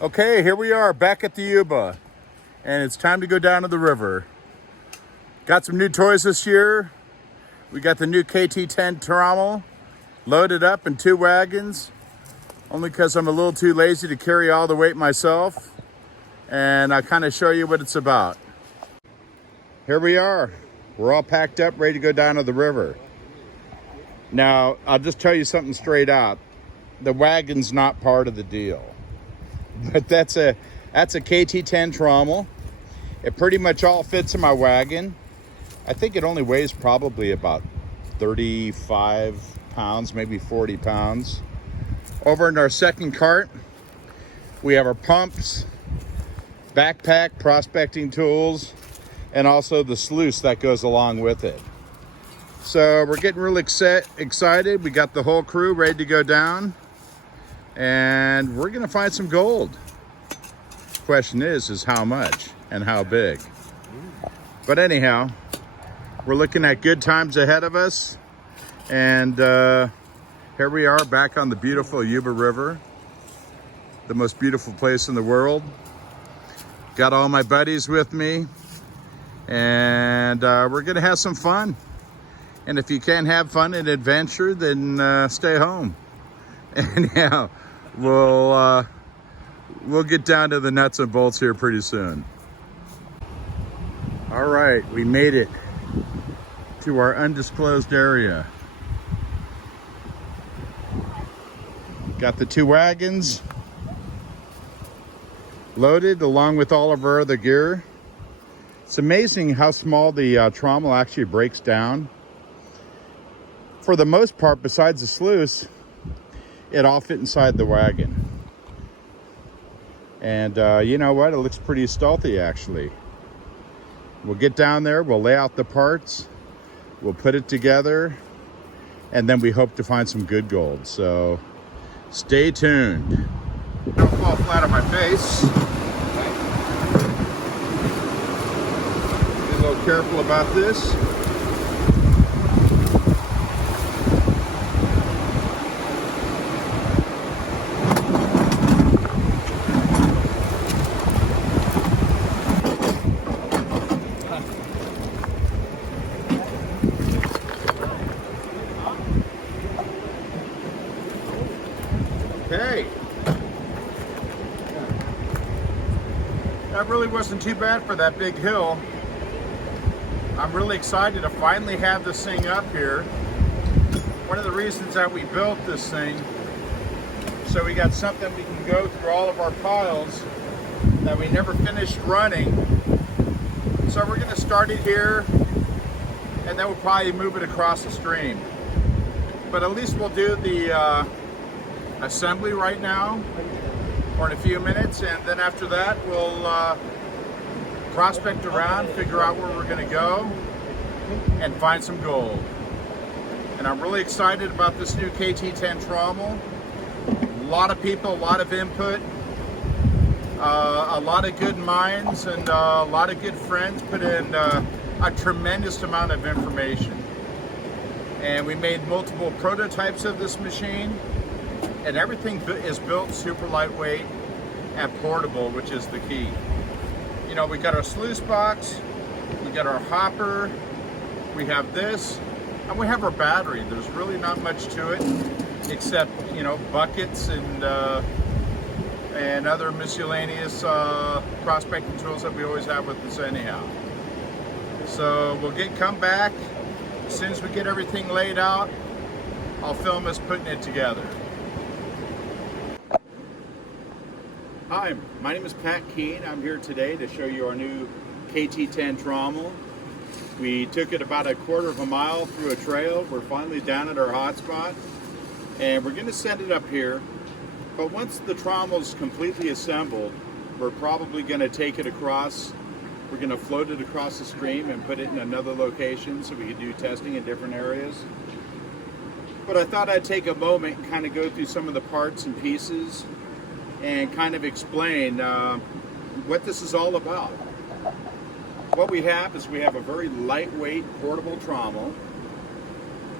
Okay, here we are back at the Yuba, and it's time to go down to the river. Got some new toys this year. We got the new KT10 Trommel loaded up in 2 wagons, only because I'm a little too lazy to carry all the weight myself, and I'll kind of show you what it's about. Here we are. We're all packed up, ready to go down to the river. Now, I'll just tell you something straight out. The wagon's not part of the deal. But that's a KT10 Trommel. It pretty much all fits in my wagon. I think it only weighs probably about 35 pounds, maybe 40 pounds. Over in our second cart, we have our pumps, backpack, prospecting tools, and also the sluice that goes along with it. So we're getting really excited. We got the whole crew ready to go down, and we're gonna find some gold. Question is how much and how big. But anyhow, we're looking at good times ahead of us, and here we are back on the beautiful Yuba River, the most beautiful place in the world. Got all my buddies with me, and we're gonna have some fun. And if you can't have fun and adventure, then stay home. Anyhow, we'll get down to the nuts and bolts here pretty soon. All right, we made it to our undisclosed area. Got the 2 wagons loaded along with all of our other gear. It's amazing how small the trommel actually breaks down. For the most part, besides the sluice, it all fit inside the wagon. And you know what? It looks pretty stealthy, actually. We'll get down there, we'll lay out the parts, we'll put it together, and then we hope to find some good gold. So stay tuned. Don't fall flat on my face. Be a little careful about this. Okay, that really wasn't too bad for that big hill. I'm really excited to finally have this thing up here. One of the reasons that we built this thing, so we got something we can go through all of our piles that we never finished running. So we're going to start it here, and then we'll probably move it across the stream. But at least we'll do the assembly right now, or in a few minutes, and then after that we'll prospect around, figure out where we're going to go, and find some gold. And I'm really excited about this new KT10 Trommel. A lot of people, a lot of input, a lot of good minds, and a lot of good friends put in a tremendous amount of information. And we made multiple prototypes of this machine, and everything is built super lightweight and portable, which is the key. You know, we got our sluice box, we got our hopper, we have this, and we have our battery. There's really not much to it, except, you know, buckets and other miscellaneous prospecting tools that we always have with us anyhow. So we'll come back. As soon as we get everything laid out, I'll film us putting it together. Hi, my name is Keene. I'm here today to show you our new KT10 Trommel. We took it about a quarter of a mile through a trail. We're finally down at our hotspot, and we're going to send it up here. But once the trommel's completely assembled, we're probably going to take it across. We're going to float it across the stream and put it in another location so we can do testing in different areas. But I thought I'd take a moment and kind of go through some of the parts and pieces and kind of explain what this is all about. What we have is we have a very lightweight portable trommel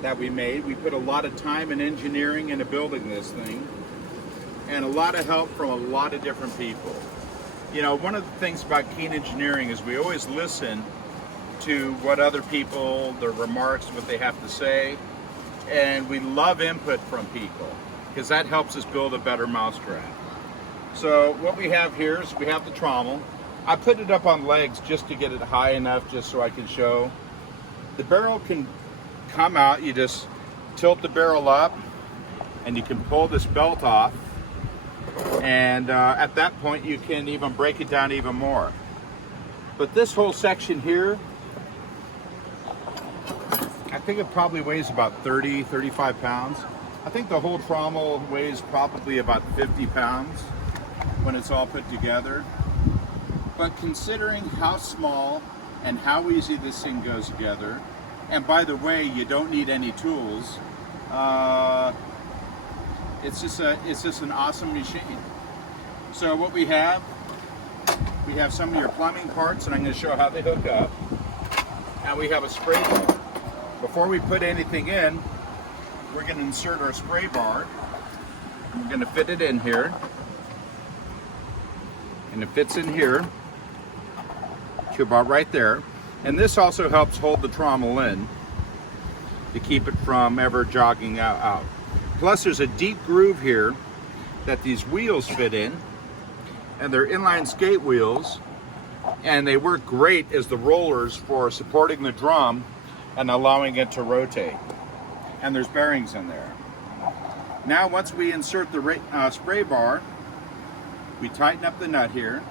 that we made. We put a lot of time and engineering into building this thing. and a lot of help from a lot of different people. You know, one of the things about Keene Engineering is we always listen to what other people, their remarks, what they have to say, and we love input from people because that helps us build a better mousetrap. So what we have here is we have the trommel. I put it up on legs just to get it high enough just so I can show. The barrel can come out, you just tilt the barrel up and you can pull this belt off, and at that point you can even break it down even more. But this whole section here, I think it probably weighs about 35 pounds. I think the whole trommel weighs probably about 50 pounds when it's all put together. But considering how small and how easy this thing goes together, and by the way, you don't need any tools, it's just an awesome machine. So what we have some of your plumbing parts, and I'm going to show how they hook up. And we have a spray bar. Before we put anything in, we're going to insert our spray bar. We're going to fit it in here. And it fits in here to about right there. And this also helps hold the trommel in to keep it from ever jogging out. Plus there's a deep groove here that these wheels fit in, and they're inline skate wheels, and they work great as the rollers for supporting the drum and allowing it to rotate. And there's bearings in there. Now once we insert the spray bar, we tighten up the nut here,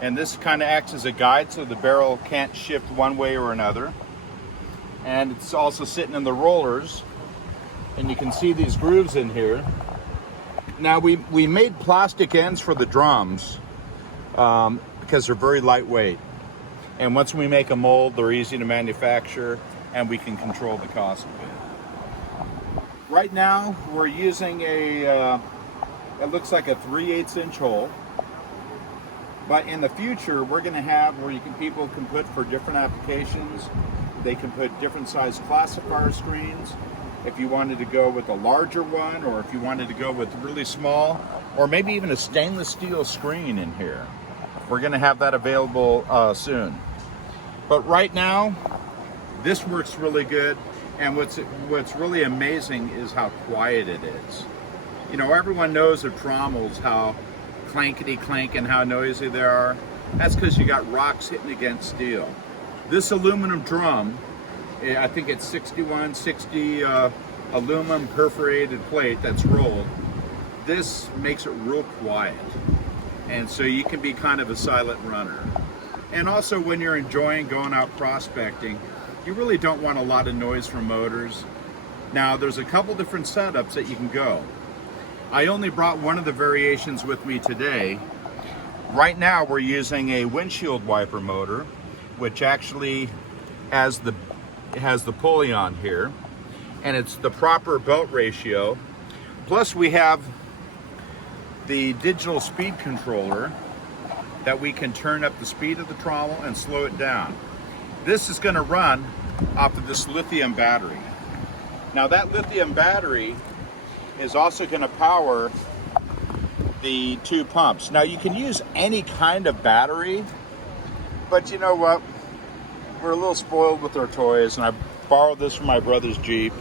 and this kind of acts as a guide so the barrel can't shift one way or another. And it's also sitting in the rollers, and you can see these grooves in here. Now we made plastic ends for the drums because they're very lightweight, and once we make a mold, they're easy to manufacture and we can control the cost of it. Right now we're using it looks like a 3/8 inch hole, but in the future we're going to have where people can put for different applications. They can put different size classifier screens if you wanted to go with a larger one, or if you wanted to go with really small, or maybe even a stainless steel screen in here. We're going to have that available soon. But right now, this works really good, and what's really amazing is how quiet it is. You know, everyone knows of trommels, how clankety clank and how noisy they are. That's because you got rocks hitting against steel. This aluminum drum, I think it's 6160 aluminum perforated plate that's rolled. This makes it real quiet, and so you can be kind of a silent runner. And also when you're enjoying going out prospecting, you really don't want a lot of noise from motors. Now there's a couple different setups that you can go. I only brought one of the variations with me today. Right now we're using a windshield wiper motor, which actually has the pulley on here, and it's the proper belt ratio. Plus we have the digital speed controller that we can turn up the speed of the trommel and slow it down. This is going to run off of this lithium battery. Now that lithium battery is also going to power the two pumps. Now you can use any kind of battery, but you know what? We're a little spoiled with our toys, and I borrowed this from my brother's Jeep,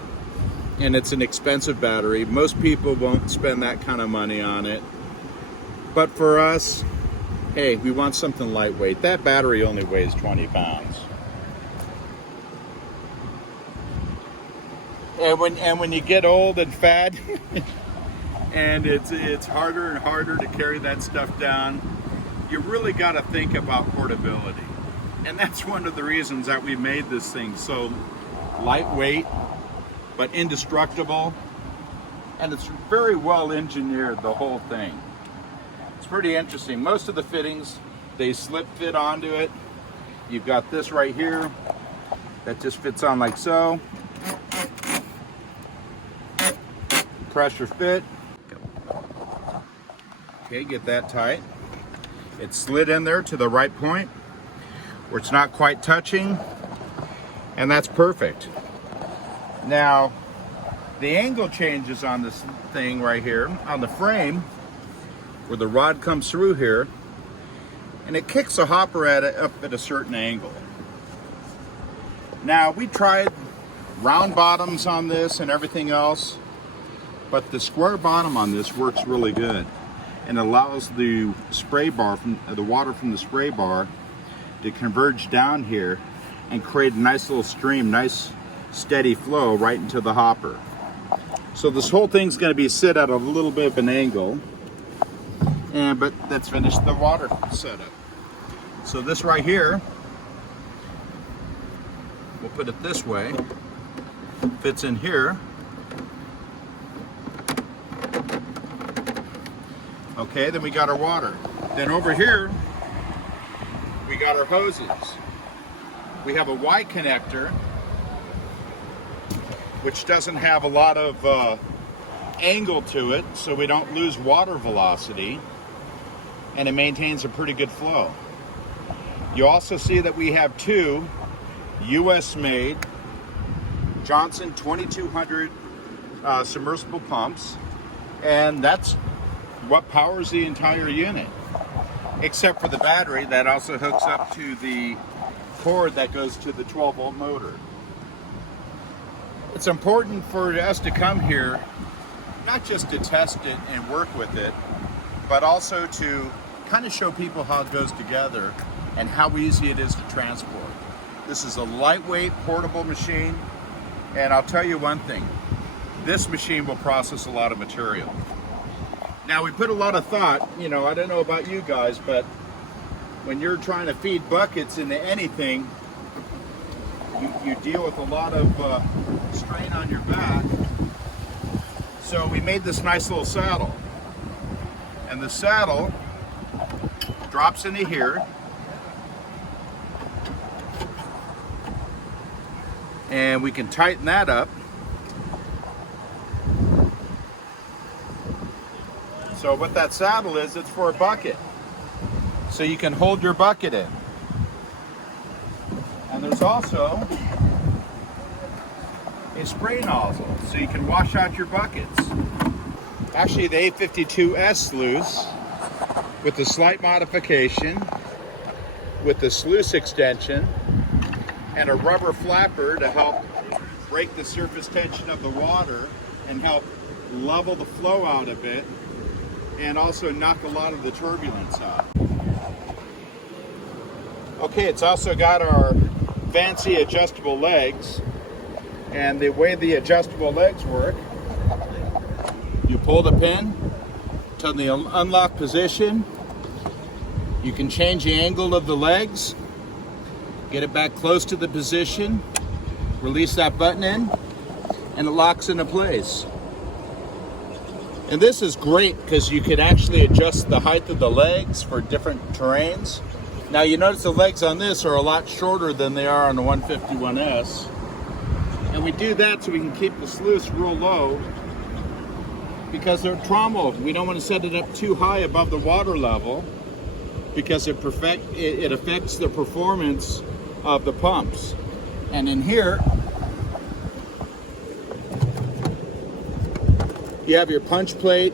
and it's an expensive battery. Most people won't spend that kind of money on it. But for us, hey, we want something lightweight. That battery only weighs 20 pounds. And when you get old and fat, and it's harder and harder to carry that stuff down, you really got to think about portability. And that's one of the reasons that we made this thing so lightweight, but indestructible. And it's very well engineered, the whole thing. It's pretty interesting. Most of the fittings, they slip fit onto it. You've got this right here that just fits on like so. Pressure fit. Okay, get that tight. It's slid in there to the right point where it's not quite touching, and that's perfect. Now, The angle changes on this thing right here, on the frame, where the rod comes through here, and it kicks the hopper up at a certain angle. Now, we tried round bottoms on this and everything else, but the square bottom on this works really good and allows the spray bar, the water from the spray bar, to converge down here and create a nice little stream, nice steady flow right into the hopper. So this whole thing's going to be sit at a little bit of an angle, but let's finish the water setup. So this right here, we'll put it this way, fits in here. Okay, then we got our water. Then over here, we got our hoses. We have a Y connector, which doesn't have a lot of angle to it, so we don't lose water velocity, and it maintains a pretty good flow. You also see that we have two US made Johnson 2200 submersible pumps, and that's what powers the entire unit, except for the battery that also hooks up to the cord that goes to the 12-volt motor. It's important for us to come here, not just to test it and work with it, but also to kind of show people how it goes together and how easy it is to transport. This is a lightweight, portable machine, and I'll tell you one thing, this machine will process a lot of material. Now, we put a lot of thought, I don't know about you guys, but when you're trying to feed buckets into anything, you deal with a lot of strain on your back. So we made this nice little saddle, and the saddle drops into here, and we can tighten that up. So what that saddle is, it's for a bucket, so you can hold your bucket in. And there's also a spray nozzle, so you can wash out your buckets. Actually, the 852S Sluice, with a slight modification, with the Sluice extension, and a rubber flapper to help break the surface tension of the water and help level the flow out a bit, and also knock a lot of the turbulence out. Okay, it's also got our fancy adjustable legs, and the way the adjustable legs work, you pull the pin to the unlock position, you can change the angle of the legs, get it back close to the position, release that button in, and it locks into place. And this is great because you can actually adjust the height of the legs for different terrains. Now you notice the legs on this are a lot shorter than they are on the 151S. And we do that so we can keep the sluice real low, because they're trommel. We don't want to set it up too high above the water level, because it affects the performance of the pumps. And in here, you have your punch plate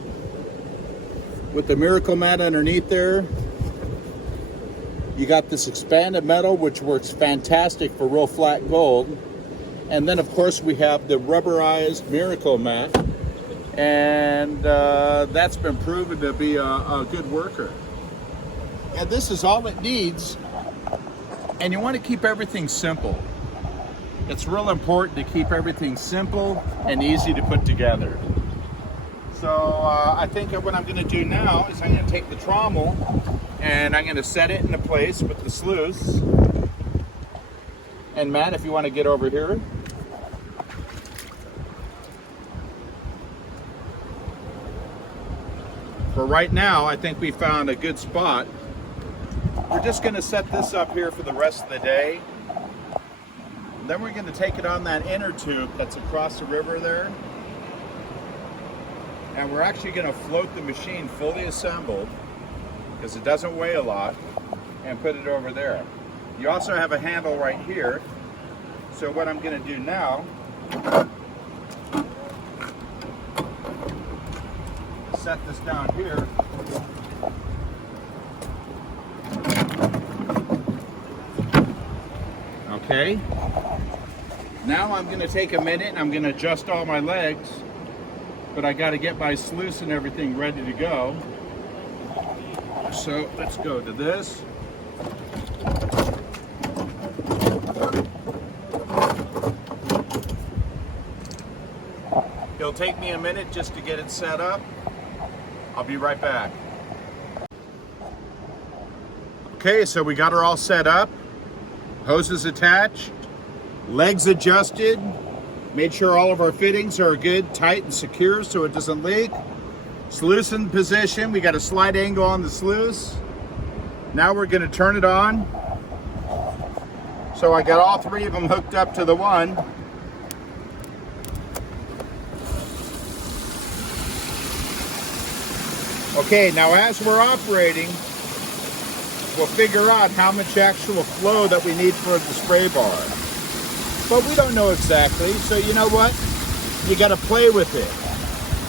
with the Miracle Mat underneath there. You got this expanded metal, which works fantastic for real flat gold. And then, of course, we have the rubberized Miracle Mat, and that's been proven to be a good worker. And this is all it needs, and you want to keep everything simple. It's real important to keep everything simple and easy to put together. So I think what I'm going to do now is I'm going to take the trommel and I'm going to set it into place with the sluice. And Matt, if you want to get over here. For right now, I think we found a good spot. We're just going to set this up here for the rest of the day. And then we're going to take it on that inner tube that's across the river there. And we're actually going to float the machine fully assembled, because it doesn't weigh a lot, and put it over there. You also have a handle right here. So what I'm going to do now set this down here. Okay. Now I'm going to take a minute and I'm going to adjust all my legs, but I got to get my sluice and everything ready to go. So let's go to this. It'll take me a minute just to get it set up. I'll be right back. Okay, so we got her all set up. Hoses attached, legs adjusted, made sure all of our fittings are good, tight and secure so it doesn't leak. Sluice in position, we got a slight angle on the sluice. Now we're gonna turn it on. So I got all three of them hooked up to the one. Okay, now as we're operating, we'll figure out how much actual flow that we need for the spray bar. But we don't know exactly, so you know what? You gotta play with it.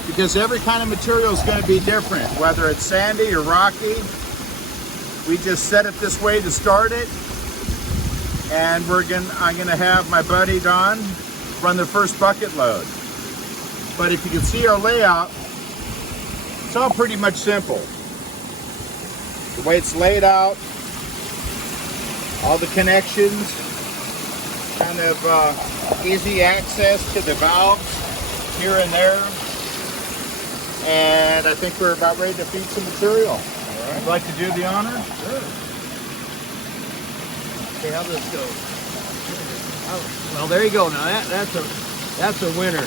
Because every kind of material is gonna be different, whether it's sandy or rocky. We just set it this way to start it. And I'm gonna have my buddy Don run the first bucket load. But if you can see our layout, it's all pretty much simple. The way it's laid out, all the connections, kind of easy access to the valves here and there. And I think we're about ready to feed some material. All right. Would you like to do the honor? Sure. Okay, how does this go? Oh, well, there you go. Now that's a winner,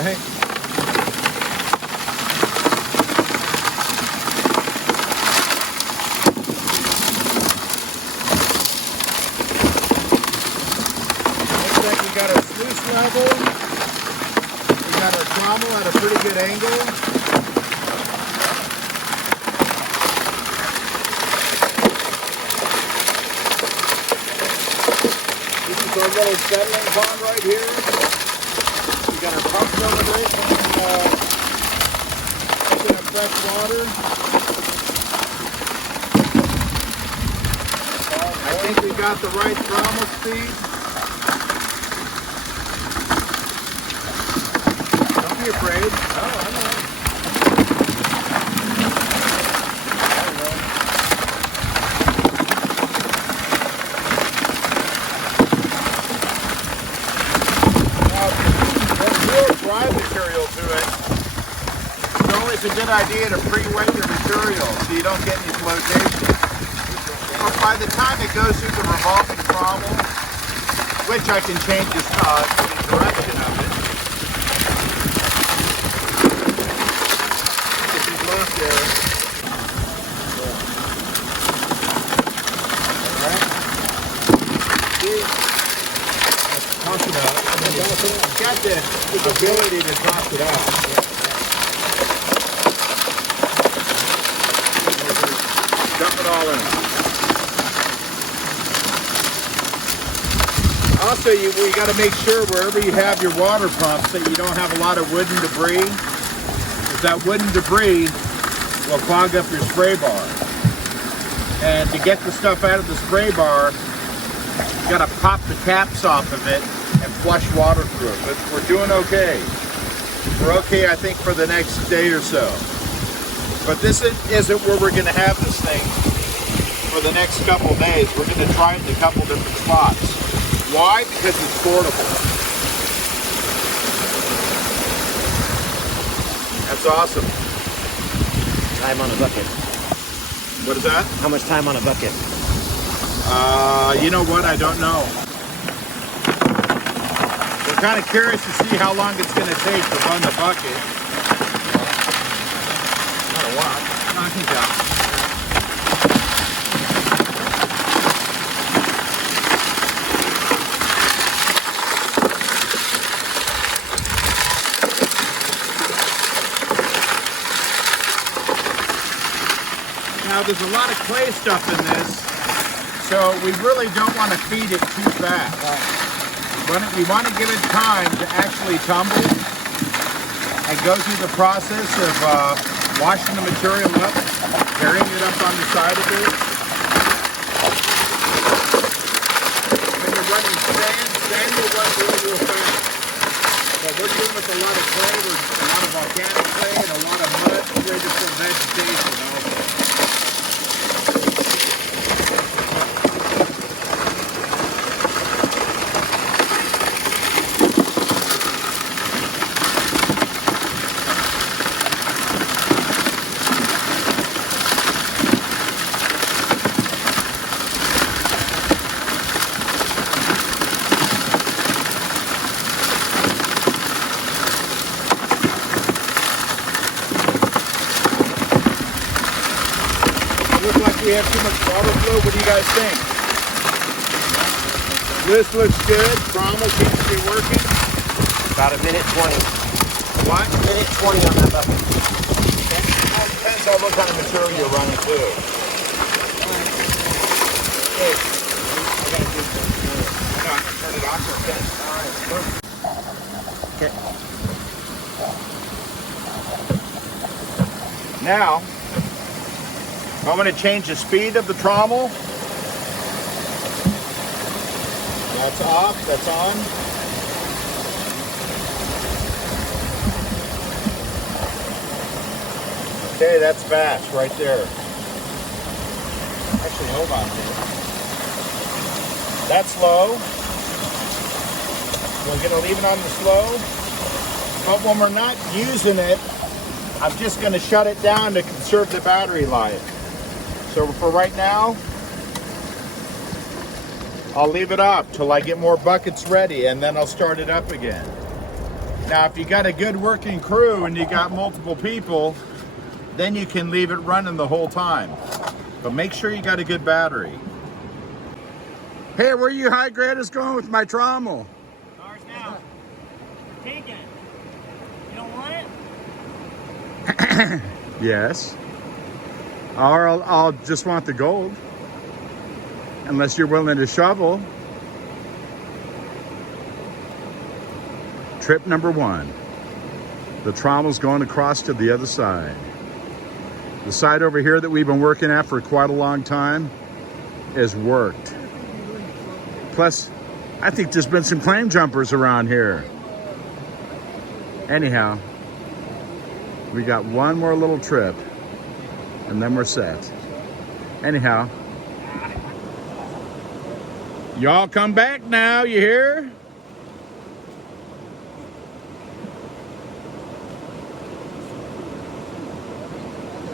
right? We got our sluice level. We got our trommel at a pretty good angle. This is our little settling pond right here. We got our pumps over there pumping up fresh water. I think we got the right trommel speed. Be afraid. Oh, I'm not. Now, there's real dry material to it. It's always a good idea to pre-wet your material so you don't get any flotation. But by the time it goes through the revolving trommel, which I can change the direction of it, there. Alright. Toss it out. It's got the ability to toss it out. Dump it all in. Also, you got to make sure wherever you have your water pumps that you don't have a lot of wooden debris. That wooden debris will clog up your spray bar. And to get the stuff out of the spray bar, you gotta pop the caps off of it and flush water through it. But we're doing okay. We're okay, I think, for the next day or so. But this isn't where we're gonna have this thing for the next couple days. We're gonna try it in a couple different spots. Why? Because it's portable. That's awesome. Time on a bucket. What is that? How much time on a bucket? You know what? I don't know. We're kind of curious to see how long it's going to take to run the bucket. Not a lot. I think that. Now there's a lot of clay stuff in this, so we really don't want to feed it too fast. We want to give it time to actually tumble and go through the process of washing the material up, carrying it up on the side of it. When you're running sand will run real fast. But we're dealing with a lot of clay, a lot of organic clay, and a lot of mud, ready for vegetation also. Looks like we have too much water flow. What do you guys think? This looks good. Trommel seems to be working. About a minute 20. What? Minute 20 on that bucket. Depends on what kind of material you're running too. Hey, I gotta do something. I know, I can turn it off for a bit. All right, perfect. Okay. Now, I'm going to change the speed of the trommel. That's off, that's on. Okay, that's fast right there. Actually, hold on here. That's low. We're going to leave it on the slow. But when we're not using it, I'm just going to shut it down to conserve the battery life. So for right now, I'll leave it up till I get more buckets ready, and then I'll start it up again. Now, if you got a good working crew and you got multiple people, then you can leave it running the whole time. But make sure you got a good battery. Hey, where you high grade is going with my trommel? Ours now. We're taking it. You don't want it? Yes. Or I'll just want the gold. Unless you're willing to shovel. Trip number 1. The trommel's going across to the other side. The side over here that we've been working at for quite a long time is worked. Plus, I think there's been some claim jumpers around here. Anyhow, we got one more little trip and then we're set. Anyhow, y'all come back now, you hear?